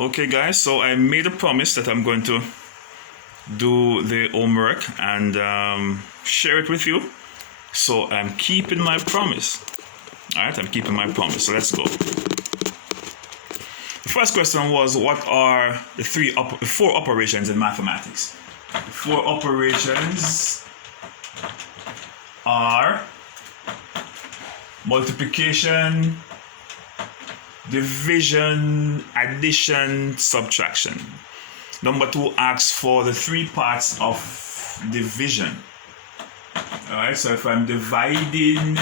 Okay guys, so I made a promise that I'm going to do the homework and share it with you. So I'm keeping my promise. Alright, I'm keeping my promise. So let's go. The first question was, what are the four operations in mathematics? The four operations are multiplication, division, addition, subtraction. Number 2 asks for the three parts of division. Alright, so if I'm dividing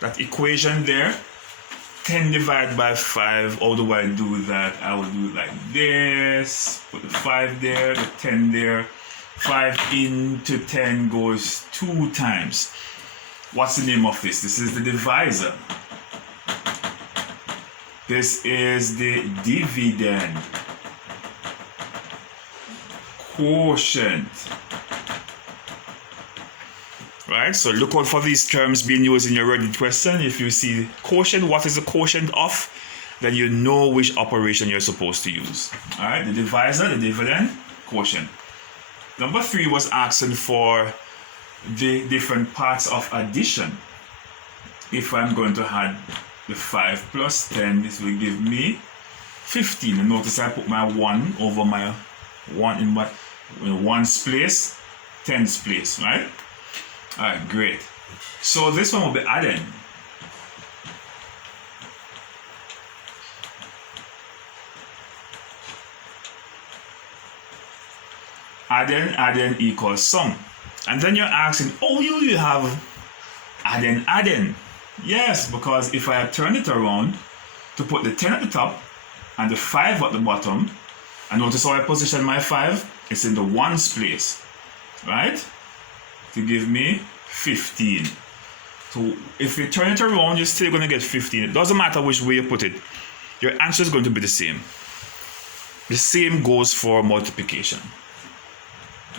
that equation there, 10 divided by 5, how do I do that? I will do it like this, put the 5 there, the 10 there. 5 into 10 goes 2 times. What's the name of this? This is the divisor. This is the dividend. Quotient. Right, so look out for these terms being used in your Reddit question. If you see quotient, what is the quotient of? Then you know which operation you're supposed to use. Alright, the divisor, the dividend, quotient. Number 3 was asking for the different parts of addition. If I'm going to add the 5 plus 10, this will give me 15. And notice I put my 1 over my 1 in my ones place, tens place, right? Alright, great. So this one will be adding. Adding equals sum. And then you're asking, oh, you have adding. Yes, because if I turn it around to put the 10 at the top and the 5 at the bottom, and notice how I position my 5, it's in the ones place, right? To give me 15. So if you turn it around, you're still going to get 15. It doesn't matter which way you put it. Your answer is going to be the same. The same goes for multiplication.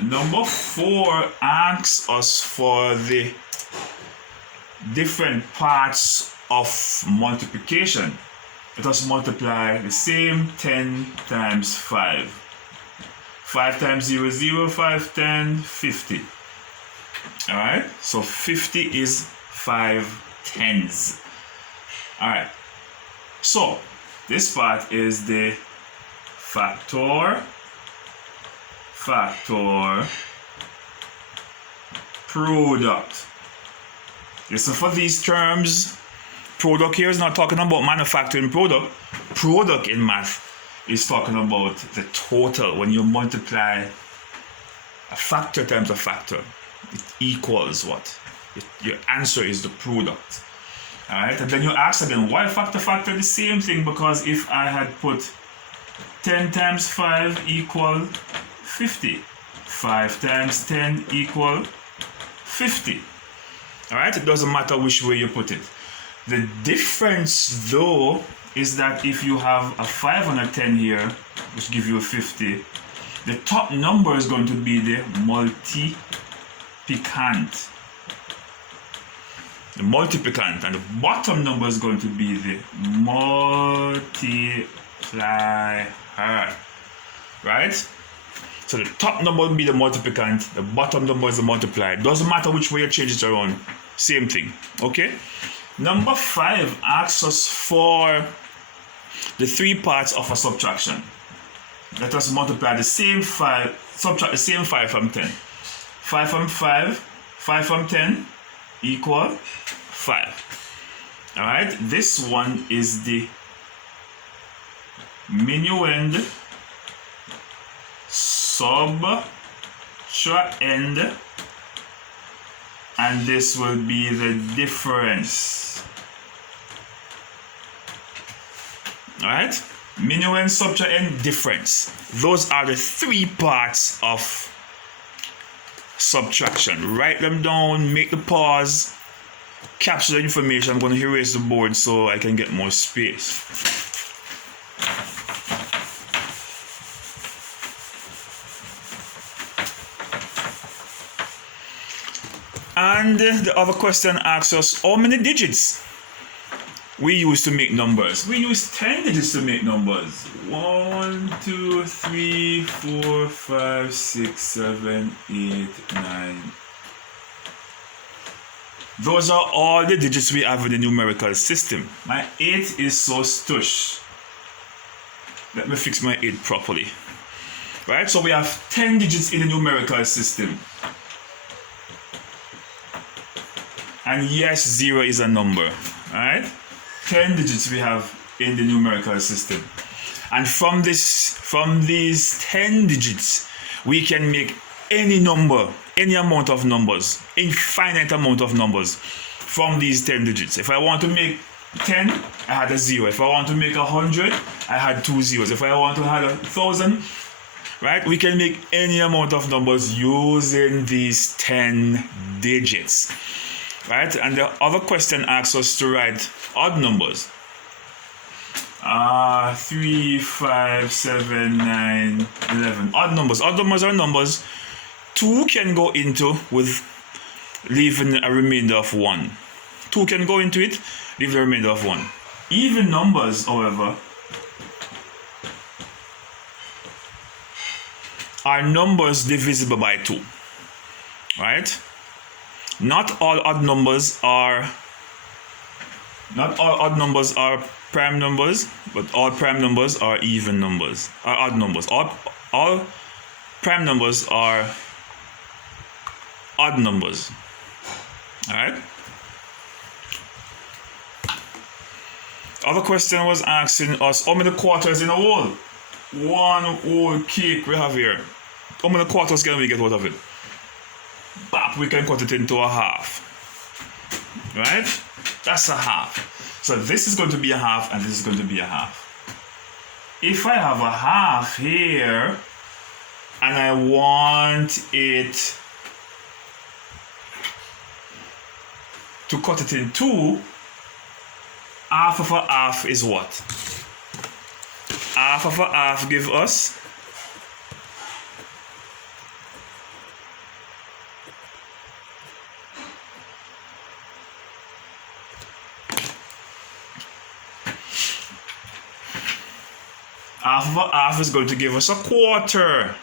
Number 4 asks us for the different parts of multiplication. Let us multiply the same 10 times 5. 5 times 0, 0, 5, 10, 50. Alright, so 50 is 5 tens. Alright, so this part is the factor product. Listen for these terms. Product here is not talking about manufacturing product. Product in math is talking about the total. When you multiply a factor times a factor, it equals what? Your answer is the product. Alright, and then you ask again, why factor? The same thing, because if I had put 10 times 5 equal 50. 5 times 10 equal 50. Alright, it doesn't matter which way you put it. The difference though is that if you have a 5 and a 10 here, which give you 50, the top number is going to be the multiplicand. The multiplicand, and the bottom number is going to be the multiplier. Right? So the top number will be the multiplicand, the bottom number is the multiplier. Doesn't matter which way you change it around, same thing. Okay? Number 5 asks us for the three parts of a subtraction. Let us multiply the same 5, subtract the same 5 from 10. 5 from 5, 5 from 10 equal 5. Alright, this one is the minuend subtrahend, and this will be the difference. Alright, minuend, subtrahend, difference. Those are the three parts of subtraction. Write them down, make the pause, capture the information. I'm going to erase the board so I can get more space. And the other question asks us, how many digits we use to make numbers. We use 10 digits to make numbers. 1, 2, 3, 4, 5, 6, 7, 8, 9. Those are all the digits we have in the numerical system. My 8 is so stush. Let me fix my 8 properly. Right, so we have 10 digits in the numerical system. And yes, 0 is a number. Alright? 10 digits we have in the numerical system. And from these 10 digits, we can make any number, any amount of numbers, infinite amount of numbers from these 10 digits. If I want to make 10, I had a 0. If I want to make 100, I had 2 zeros. If I want to have 1,000, right, we can make any amount of numbers using these 10 digits. Right, and the other question asks us to write odd numbers. 3, 5, 7, 9, 11. Odd numbers. Odd numbers are numbers 2 can go into with leaving a remainder of 1. 2 can go into it, leave the remainder of 1. Even numbers, however, are numbers divisible by 2. Right? Not all odd numbers are prime numbers, but all prime numbers are even numbers, are odd numbers. All prime numbers are odd numbers. Alright? Other question was asking us how many quarters in a whole? One whole cake we have here. How many quarters can we get out of it? Bap, we can cut it into a half. Right? That's a half. So this is going to be a half and this is going to be a half. If I have a half here and I want it to cut it in 2, half of a half is what? Half of a half give us half of a half is going to give us a quarter.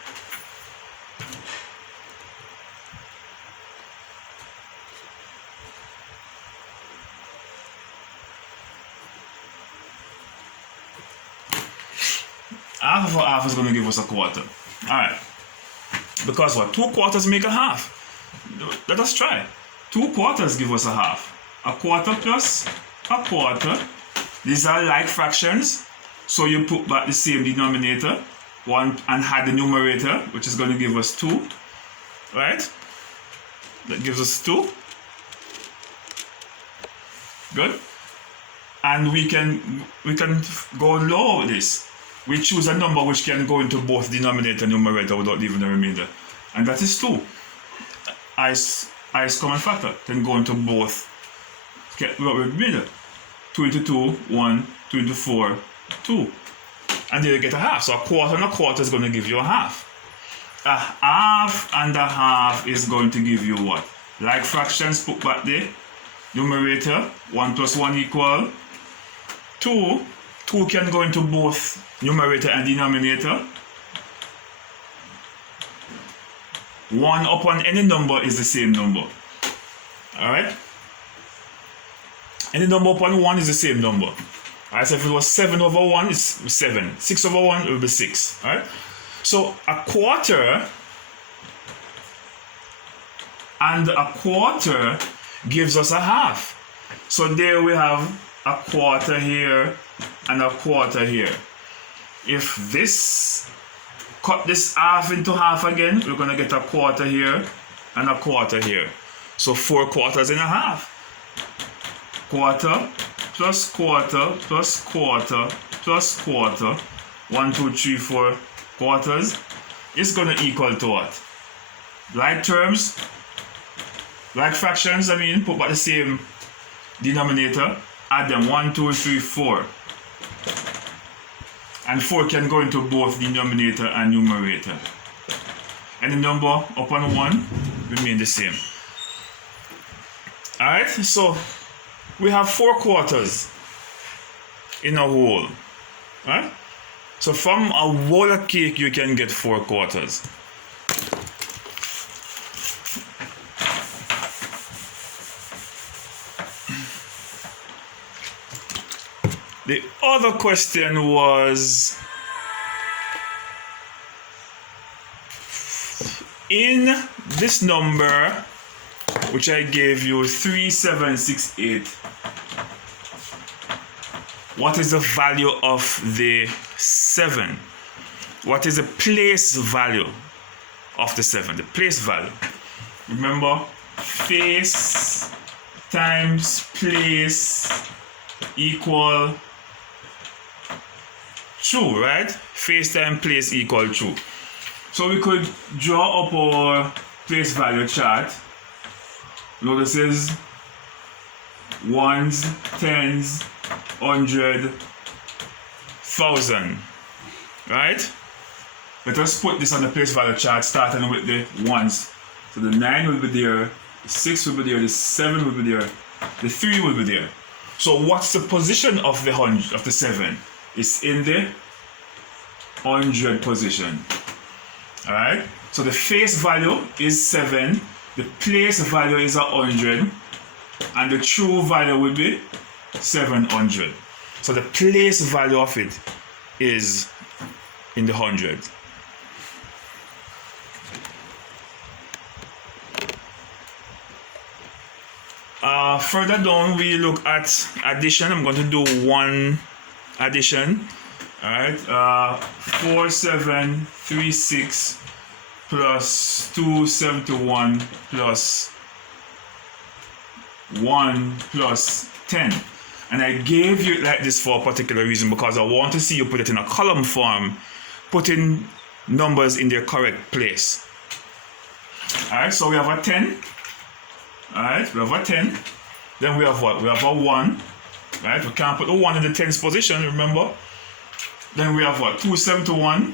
Half of a half is going to give us a quarter. Alright. Because what? 2 quarters make a half. Let us try. 2 quarters give us a half. A quarter plus a quarter. These are like fractions. So you put back the same denominator, 1, and add the numerator, which is going to give us 2. Right? That gives us 2. Good. And we can go low with this. We choose a number which can go into both denominator and numerator without leaving the remainder. And that is 2. Highest common factor can go into both. Without remainder. 2 into 2, 1, 2 into 4, 2. And then you get a half. So a quarter and a quarter is going to give you a half. A half and a half is going to give you what? Like fractions, put back the numerator. 1 plus 1 equal 2. 2 can go into both numerator and denominator. 1 upon any number is the same number. Alright? Any number upon 1 is the same number. Alright, so if it was 7 over 1, it's 7. 6 over 1, it will be 6. Alright? So a quarter and a quarter gives us a half. So there we have a quarter here and a quarter here. If this, cut this half into half again, we're going to get a quarter here and a quarter here. So 4 quarters and a half. Quarter plus quarter plus quarter plus quarter. 1, 2, 3, 4 quarters is going to equal to what? Like terms, like fractions, put back the same denominator, add them 1, 2, 3, 4. And 4 can go into both denominator and numerator. And the number upon 1 remain the same. Alright, so we have 4 quarters. in a whole. Right? So from a whole of cake, you can get 4/4. The other question was, in this number, which I gave you, 3768, what is the value of the 7? What is the place value of the 7? The place value. Remember, face times place equal true, right? Face times place equal true. So we could draw up our place value chart. Notice is ones, tens, 100, 1,000, right? Let us put this on the place value chart, starting with the ones. So the 9 will be there, the 6 will be there, the 7 will be there, the 3 will be there. So what's the position of the 100 of the 7? It's in the 100 position. All right. So the face value is 7. The place value is 100, and the true value will be 700. So the place value of it is in the 100. Further down, we look at addition. I'm going to do one addition. All right. 4736 plus 271 plus 1 plus 10. And I gave you like this for a particular reason, because I want to see you put it in a column form, putting numbers in their correct place. Alright, so we have a 10. Alright, we have a 10. Then we have what? We have a 1. Right? We can't put the 1 in the tens position, remember? Then we have what? 271.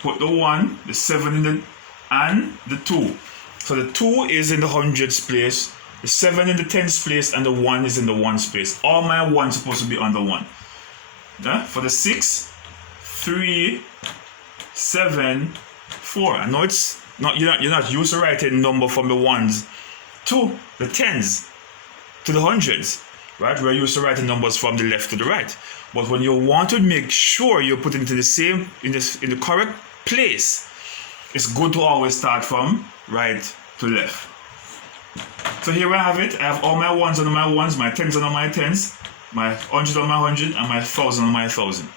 Put the 1, the 7 in the, and the 2. So the 2 is in the hundreds place, the 7 in the tens place, and the 1 is in the ones place. All my 1's supposed to be on the 1. Yeah? For the 6, 3, 7, 4. I know it's not, you're not used to writing number from the ones to the tens to the hundreds, right? We're used to writing numbers from the left to the right. But when you want to make sure you put it into the same, in the correct place, it's good to always start from right to left. So here I have it. I have all my ones on my ones, my tens on my tens, my 100 on my 100, and my 1,000 on my 1,000.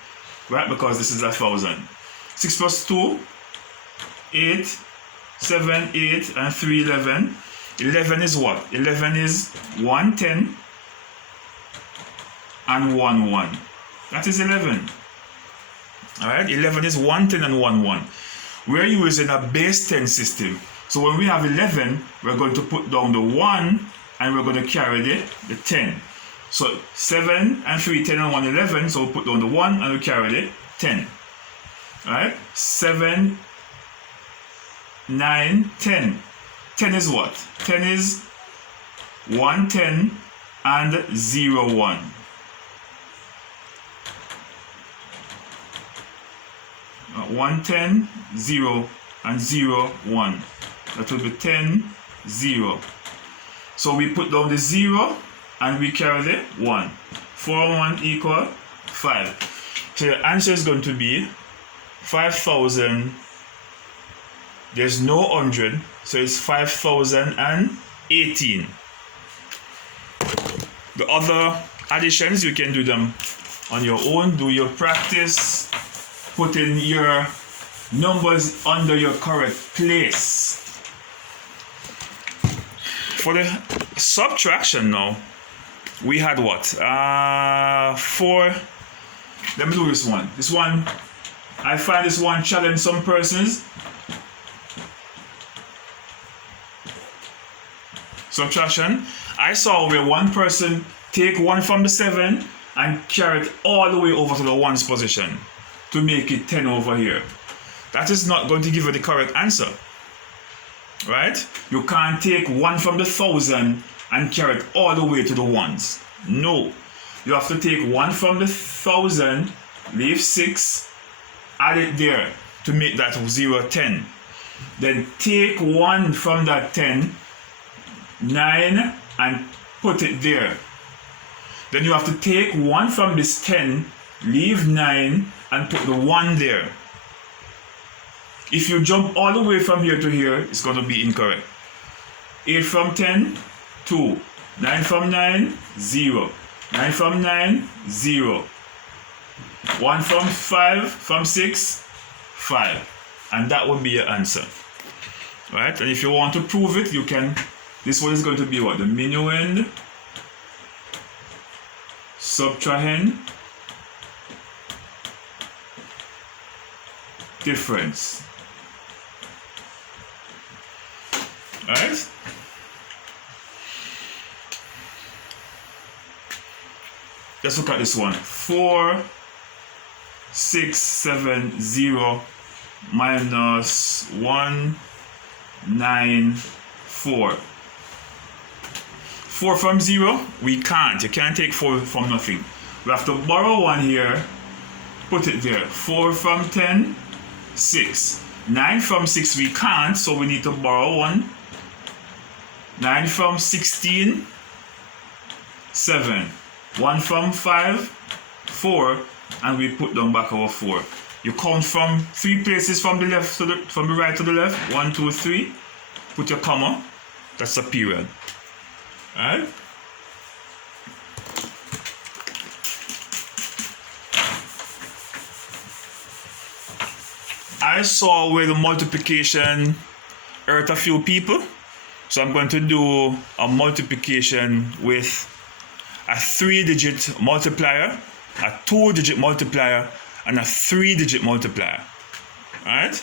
Right? Because this is 1,000. 6 plus 2, 8, 7, 8, and 3, 11. 11 is what? 11 is 110 and 1, 1. That is 11. Alright? 11 is 110 and 1, 1. We're using a base 10 system. So when we have 11, we're going to put down the 1 and we're going to carry the 10. So 7 and 3, 10 and 1, 11. So we'll put down the 1 and we carry the 10. Alright? 7, 9, 10. 10 is what? 10 is 110 and 0, 1. Uh, 110, 0, and 0, 1. That will be 10, 0. So we put down the 0 and we carry the 1. 4 and 1 equal 5. So the answer is going to be 5,000. There's no 100, so it's 5,018. The other additions, you can do them on your own. Do your practice. Put in your numbers under your correct place. For the subtraction now, we had what? 4. Let me do this one. This one, I find this one challenge some persons. Subtraction. I saw where one person take 1 from the 7 and carry it all the way over to the 1's position to make it 10 over here. That is not going to give you the correct answer. Right? You can't take 1 from the 1,000 and carry it all the way to the 1's. No. you have to take 1 from the 1,000, leave 6, add it there to make that 0, 10. Then take 1 from that 10, 9, and put it there. Then you have to take 1 from this 10, leave 9, and put the 1 there. If you jump all the way from here to here, it's going to be incorrect. 8 from 10, 2. 9 from 9, 0. 9 from 9, 0. 1 from 5, from 6, 5. And that would be your answer. Right? And if you want to prove it, you can. This one is going to be what? The minuend, subtrahend, difference. Alright? Let's look at this one. 4, 6, 7, 0 minus 1, 9, 4. 4 from 0? We can't. You can't take 4 from nothing. We have to borrow 1 here, put it there. 4 from 10, 6. 9 from 6 we can't, so we need to borrow 1. 9 from 16, 7. 1 from 5, 4, and we put down back our 4. You count from 3 places from the left to from the right to the left. 1, 2, 3. Put your comma. That's a period. Alright? I saw where the multiplication hurt a few people. So I'm going to do a multiplication with a 3-digit multiplier, a 2-digit multiplier, and a 3-digit multiplier. Alright?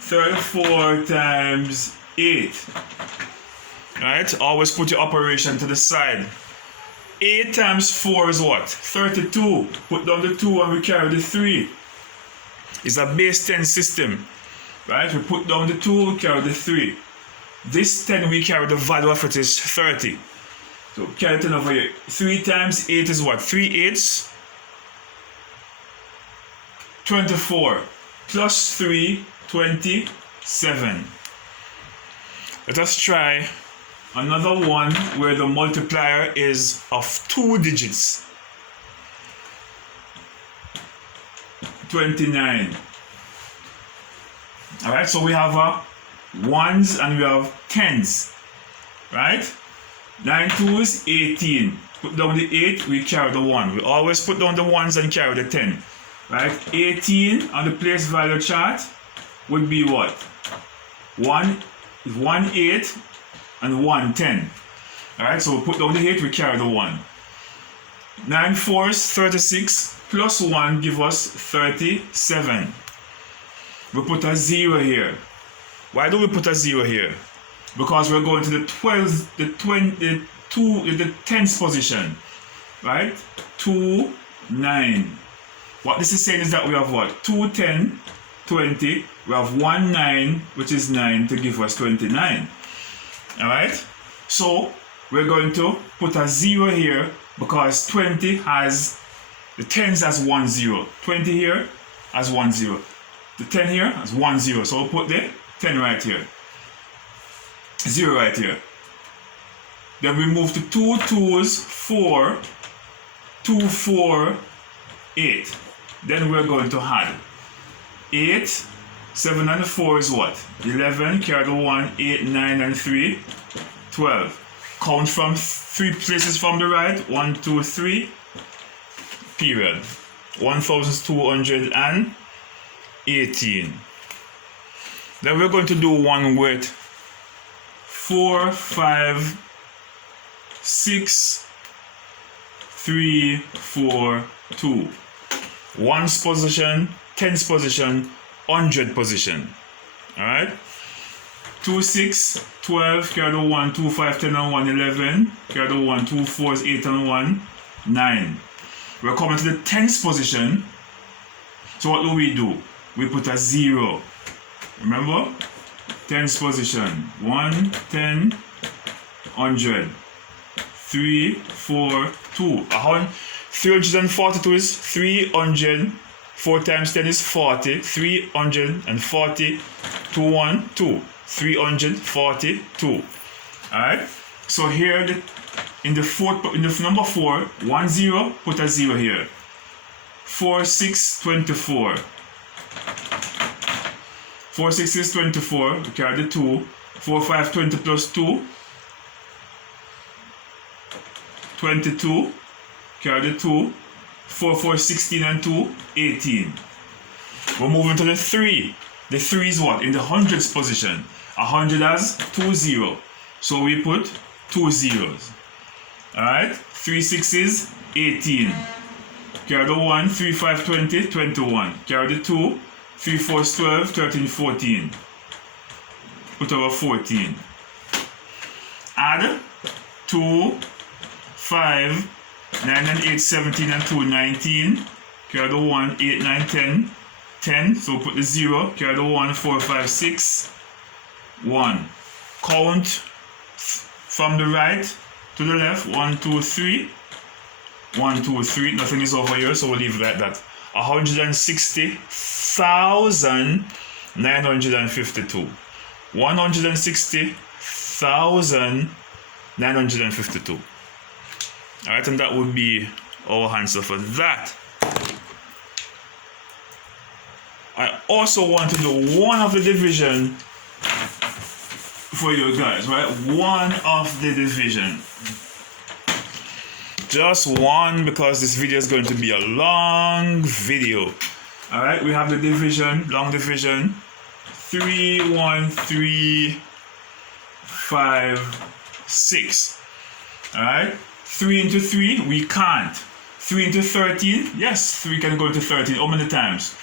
34 times 8. Alright? Always put your operation to the side. 8 times 4 is what? 32. Put down the 2 and we carry the 3. It's a base 10 system. Right? We put down the 2, we carry the 3. This 10 we carry the value of it is 30. So carry 10 over here. 3 times 8 is what? 3 8s. 24. Plus 3, 27. Let us try another one where the multiplier is of 2 digits. 29. Alright, so we have ones and we have tens. Right? 9 2s, 18. Put down the 8, we carry the 1. We always put down the ones and carry the 10. Right? 18 on the place value chart would be what? 1 8 and 1 10. Alright, so we put down the 8, we carry the 1. 9 4s, 36, plus 1 give us 37. We put a 0 here. Why do we put a 0 here? Because we're going to the 12th, the 20, the 10th position. Right? 2, 9. What this is saying is that we have what? 2, 10, 20. We have 1, 9, which is 9 to give us 29. Alright? So, we're going to put a 0 here because 20 has, the 10s has 1 0. 20 here has 1 0. The 10 here has 1 0. So we'll put the 10 right here. 0 right here. Then we move to 2 2s, 4, 2, 4, 8. Then we're going to add 8, 7 and 4 is what? 11, carry the 1, 8, 9 and 3, 12. Count from 3 places from the right, 1, 2, 3, period. 1,218. Then we're going to do one with 4, 5, 6, 3, 4, 2. 1's position, 10's position, 100 position. Alright? 2, 6, 12, carry the 1, 2, 5, 10 and 1, 11. Carry the 1, 2, 4, 8 and 1, 9. We're coming to the 10th position. So what do? We put a 0. Remember? 10th position. 1, 10, 100. 3, 4, 2. 342 is 300. 4 times 10 is 40. 340. 2, 1, 2. 342. Alright? So here in the number 4, 1 0, put a 0 here. 4, 6, 24. 4, 6 is 24. We carry the 2. 4, 5, 20 plus 2. 22. Carry the 2. 4, 4, 16 and 2, 18. We're moving to the 3. The 3 is what? In the hundreds position. 100 has 2 0. So we put 2 zeros. Alright? 3 6s, 18. Carry the 1, 3 5 20, 21. Carry the 2, 3 4 12, 13, 14. Put over 14. Add 2, 5, 9 and 8, 17 and 2, 19. Carry the 1, 8, 9, 10. 10, so put the 0. Carry the 1, 4, 5, 6, 1. Count from the right to the left. 1, 2, 3. 1, 2, 3. Nothing is over here, so we'll leave it like that. 160,952. 160,952. Alright, and that would be our answer for that. I also want to do one of the division for you guys, right? One of the division. Just one, because this video is going to be a long video. Alright, we have the division, long division. 3, 1, 3, 5, 6. Alright? 3 into 3, we can't. 3 into 13, yes, 3 can go into 13. How many times?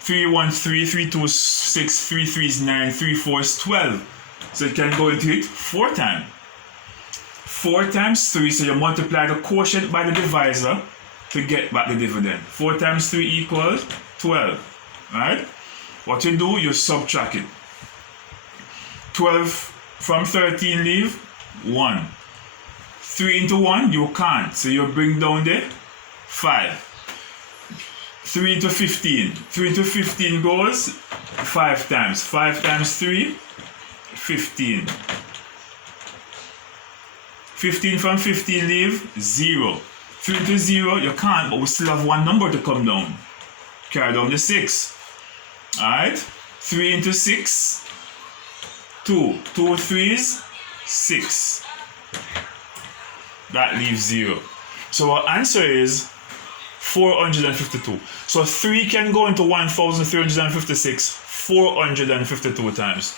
3, 1, 3, 3, 2, 6, 3, 3 is 9, 3, 4 is 12. So it can go into it 4 times. 4 times 3, so you multiply the quotient by the divisor to get back the dividend. 4 times 3 equals 12. Right? What you do, you subtract it. 12 from 13 leave 1. 3 into 1, you can't. So you bring down the 5. 3 into 15. 3 into 15 goes 5 times. 5 times 3, 15. 15 from 15 leave 0. 3 into 0, you can't, but we still have one number to come down. Carry down the 6. Alright? 3 into 6, 2. 2 3s, 6. That leaves 0. So our answer is 452. So 3 can go into 1,356 452 times.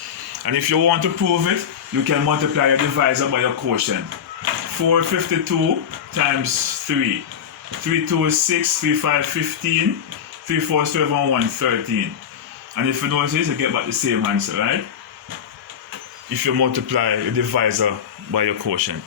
And if you want to prove it, you can multiply your divisor by your quotient. 452 times 3. 3 2 is 6, 3 5 15, 3 4 is 12, and 1 13. And if you notice, you get back the same answer, right? If you multiply your divisor by your quotient.